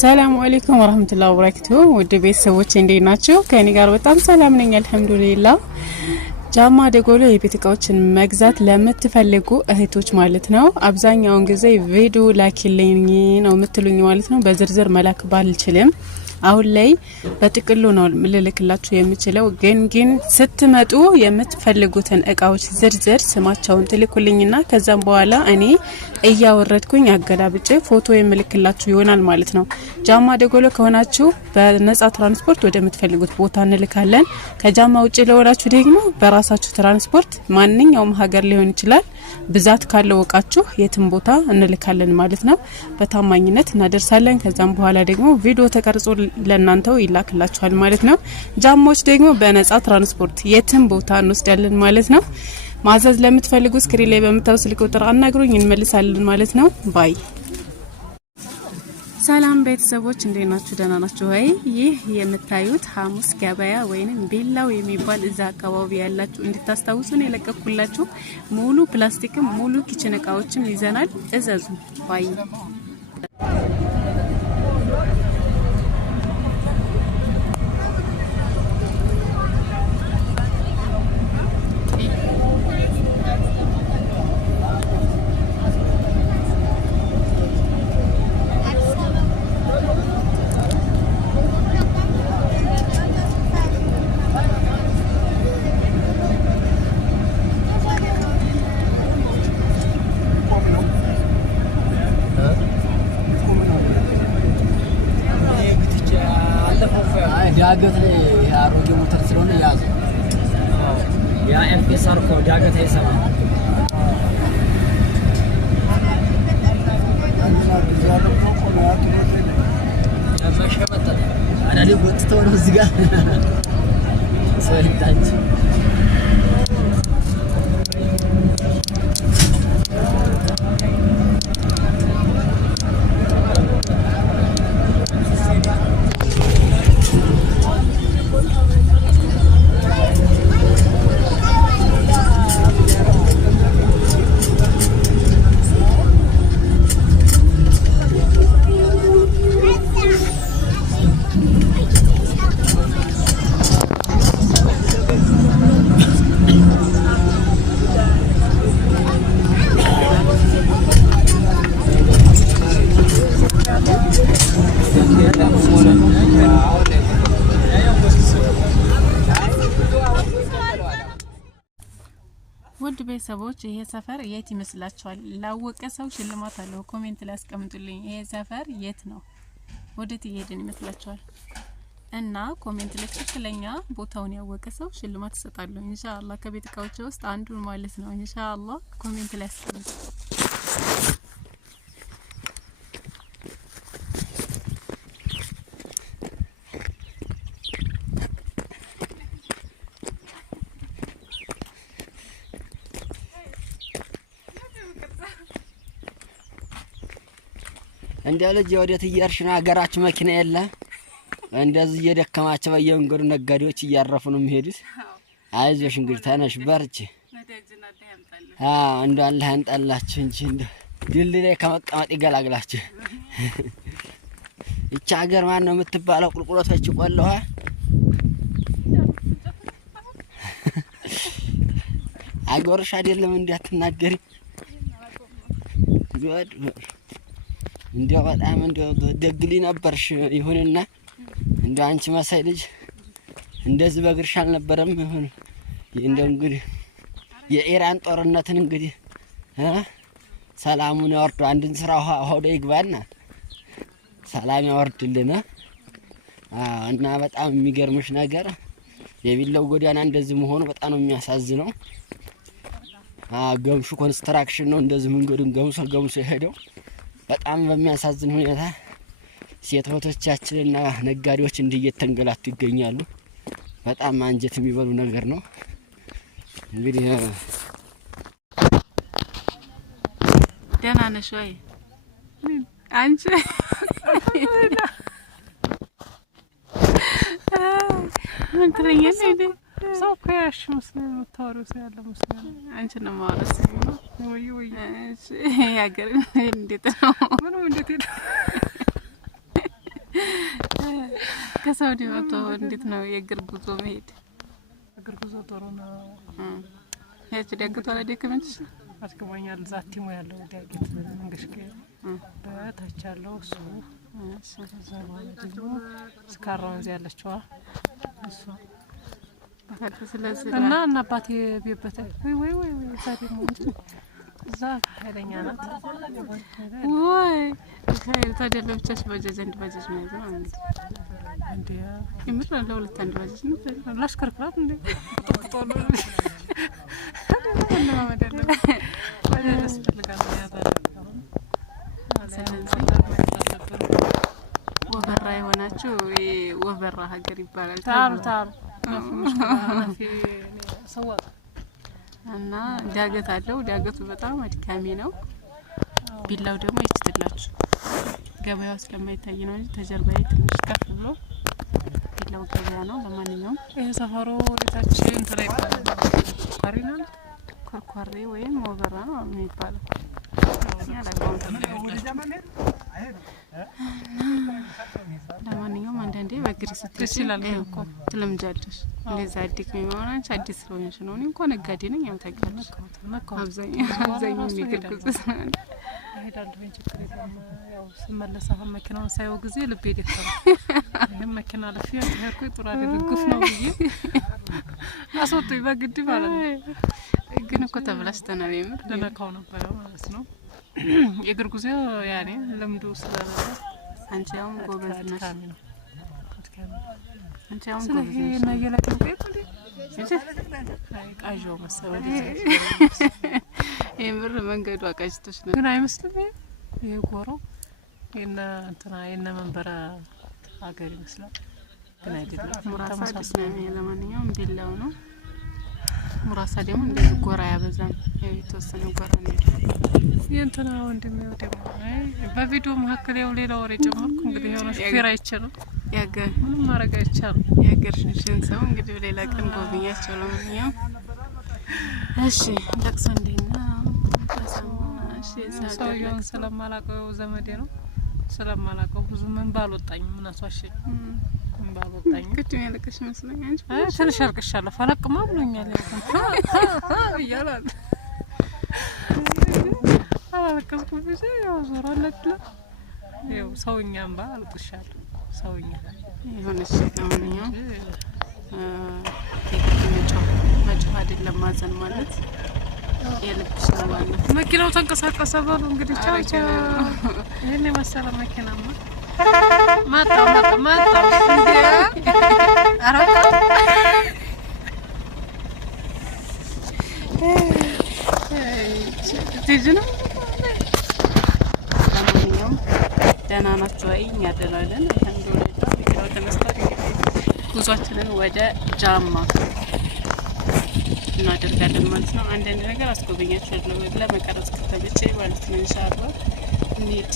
ሰላም አለይኩም ወራህመቱላሂ ወበረካቱ ወደ ቤተሰቦች እንዴት ናችሁ? ከኔ ጋር በጣም ሰላም ነኝ አልহামዱሊላህ። ጃማ ደጎሎ የቤት እቃዎችን መግዛት ለምትፈልጉ እህቶች ማለት ነው አብዛኛውን ጊዜ ቪዲዮ ላኪልኝ ነው የምትሉኝ ማለት ነው። በዝርዝር መላክ ባልችልም አሁን ላይ በጥቅሉ ነው ልልክላችሁ የምችለው። ግን ስትመጡ የምትፈልጉትን እቃዎች ዝርዝር ስማቸውን ትልኩልኝና ከዛም በኋላ እኔ እያወረድኩኝ አገላብጬ ፎቶ የምልክላችሁ ይሆናል ማለት ነው። ጃማ ደጎሎ ከሆናችሁ በነጻ ትራንስፖርት ወደምትፈልጉት ቦታ እንልካለን። ከጃማ ውጪ ለወራችሁ ደግሞ በራሳችሁ ትራንስፖርት ማንኛውም ሀገር ሊሆን ይችላል ብዛት ካለው ወቃችሁ የትም ቦታ እንልካለን ማለት ነው። በታማኝነት እናደርሳለን። ከዛም በኋላ ደግሞ ቪዲዮ ተቀርጾ ለናንተው ይላክላችኋል ማለት ነው። ጃሞች ደግሞ በነጻ ትራንስፖርት የትም ቦታ እንወስዳለን ማለት ነው። ማዘዝ ለምትፈልጉ ስክሪን ላይ በመታው ስልክ ቁጥር አናግሩኝ እንመልሳለን ማለት ነው። ባይ ሰላም ቤተሰቦች እንዴት ናችሁ? ደህና ናችሁ ወይ? ይህ የምታዩት ሐሙስ ገበያ ወይንም ቢላው የሚባል እዛ አካባቢ ያላችሁ እንድታስታውሱ ነው የለቀኩላችሁ። ሙሉ ፕላስቲክም ሙሉ ኪችን እቃዎችም ይዘናል። እዘዙ ባይ ዳገት ላይ ያሮጌ ሞተር ስለሆነ ያዘ ያ ኤምፒሳር ኮ ዳገት አይሰማ አዳሊ ወጥተው ነው እዚህ ጋር ሰይጣንች ውድ ቤተሰቦች ይሄ ሰፈር የት ይመስላችኋል? ላወቀ ሰው ሽልማት አለው። ኮሜንት ላይ አስቀምጡልኝ። ይሄ ሰፈር የት ነው? ወዴት እየሄድን ይመስላችኋል? እና ኮሜንት ላይ ትክክለኛ ቦታውን ያወቀ ሰው ሽልማት እሰጣለሁ ኢንሻአላህ። ከቤት እቃዎች ውስጥ አንዱ ማለት ነው ኢንሻአላህ። ኮሜንት ላይ አስቀምጡ። እንደ ልጅ ወዴት እየርሽና ሀገራችሁ መኪና የለ እንደዚህ እየደከማቸው በየመንገዱ ነጋዴዎች እያረፉ ነው የሚሄዱት። አይዞሽ እንግዲህ ተነሽ በርቺ። እንደ አላህ ያንጣላችሁ እንጂ እንደ ድልድይ ላይ ከመቀመጥ ይገላግላችሁ። ይቺ ሀገር ማን ነው የምትባለው? ቁልቁለቶች ቆለዋ አገርሽ አይደለም እንዲያትናገሪ ጉድ እንዲያው በጣም እንዲያው ደግሊ ነበርሽ። ይሁንና እንዲያው አንቺ መሳይ ልጅ እንደዚህ በግርሽ አልነበረም። ይሁን እንደው እንግዲህ የኢራን ጦርነትን እንግዲህ ሰላሙን ያወርድ አንድን ስራ ሆዶ ይግባና ሰላም ያወርድልና እና በጣም የሚገርምሽ ነገር የቢላው ጎዳና እንደዚህ መሆኑ በጣም ነው የሚያሳዝነው። ገምሹ ኮንስትራክሽን ነው እንደዚህ መንገዱን ገምሶ ሄደው በጣም በሚያሳዝን ሁኔታ ሴት እህቶቻችንና ነጋዴዎች እንዲየተንገላቱ ይገኛሉ። በጣም አንጀት የሚበሉ ነገር ነው። እንግዲህ ደህና ነሽ ወይ አንቺ? ምን ትለኛለሽ እንዴ? ሰው ከያሽ መስሎኝ ነው ታወሩስ ያለ መስሎኝ አንቺ ነው ማወራስ ወይ እሺ ያገር እንዴት ነው ምንም እንዴት ከሳውዲ ወጥቶ እንዴት ነው የእግር ጉዞ መሄድ? እግር ጉዞ ጥሩ ነው። ያቺ ዳገቷ ላይ ደከመች አስገባኛል። ዛቲሞ ያለው ዳገት መንገሽ በታች ያለው እሱ እዛ በኋላ ደግሞ ስካራውን ያለችዋ እሱ ስለዚህ እና አባቴ ቤበተ ወይ እዛ ደግሞ እንጂ እዛ ኃይለኛ ናት። ወይ ታዲያ ለብቻሽ ባጃጅ አንድ ባጃጅ ማለት ነው እንዴ? የምር ለሁለት አንድ ባጃጅ ነው ላሽከርክራት እንዴ? ቁጥቁጦ ነው ወበራ የሆናችሁ ወበራ ሀገር ይባላል። ታሩ እና ዳገት አለው። ዳገቱ በጣም አድካሚ ነው። ቢላው ደግሞ ይችላልላችሁ ገበያው ስለማይታይ ነው እንጂ ተጀርባዬ ትንሽ ከፍ ብሎ ቢላው ገበያ ነው። ለማንኛውም ይሄ ሰፈሩ ወደታችን ተላይ ኮሪናል ኮርኮሬ ወይም ወበራ ነው የሚባለው። ለማንኛውም አንዳንዴ በእግር ስትሄድ እኮ ትለምጃለሽ። እንደዛ አዲስ የሚሆናንች አዲስ ስለሆነሽ ነው። እኔ እንኳን ነጋዴ ነኝ። ያው ታውቂያለሽ አብዛኛው የእግር ጉዞ ስለሆነ እሄዳለሁ። ችግር የለም። ያው ስመለስ አሁን መኪናውን ሳይው ጊዜ ልቤ ደከመ። ይሄን መኪና ለፊያ ተሄርኩ ጥሩ አይደለም ግፍ ነው ብዬ አስወጡኝ በግድ ማለት ነው። ግን እኮ ተብላሽተናል። የምር ለነካው ነበር ማለት ነው። የእግር ጉዞ ያኔ ለምዶ ስለነበረ አንቺ አሁን ጎበዝ ነሽ። አንቺ አሁን ጎበዝ ነሽ እና የላከው ቃጆ መሰለኝ የምር መንገዱ አቃጅቶሽ ነው። ግን አይመስልም። ይሄ ጎሮ የነ መንበረ ሀገር ይመስላል። ግን አይደለም። ሙራሳ አዲስ ነው። ለማንኛውም ቢላው ነው። ሙራሳ ደግሞ እንደዚህ ጎራ ያበዛም። ያው የተወሰነ ጎራ ነው። የእንትና ወንድም ነው ደግሞ በቪዲዮ መካከል ያው ሌላ ወሬ ጨመርኩ። እንግዲህ የሆነ ሹፌር አይቻልም። ያገር ምንም ማድረግ አይቻልም። ያገር ሽንሽን ሰው እንግዲህ ሌላ ቀን ጎብኛቸው። ለማንኛውም እሺ ለቅሶ እንደና ሰውየውን ስለማላውቀው ዘመዴ ነው ስለማላውቀው ብዙ ምን ባልወጣኝ ምን አስዋሸኝ ምን ባልወጣኝ ቅድም ያለቀሽ መስለኛል። ትንሽ አልቅሻለሁ። ፈለቅማ ብሎኛል ይያላል አላልቅስኩም ብቻ ያው ዞራለት ያው ሰውኛም ባልቅሻለሁ። ሰውኛ ይሁንሽ። ለማንኛውም መጮህ አይደለም ማዘን ማለት የልብሽ ነው ማለት። መኪናው ተንቀሳቀሰ በሉ እንግዲህ ቻው ቻው። ይሄን የመሰለ መኪናማ ማጣ እንዴ አራታ ትጅ ነው። ለማንኛውም ደህና ናችሁ ወይ? እኛ ደህና ነን አልሐምዱሊላህ። ቢቀር ተመስገን። ጉዟችንን ወደ ጃማ እናደርጋለን ማለት ነው። አንዳንድ ነገር አስጎበኛችኋለሁ ለመቀረጽ ከተመቸኝ ማለት ነው። ኢንሻአላህ እንሂድ።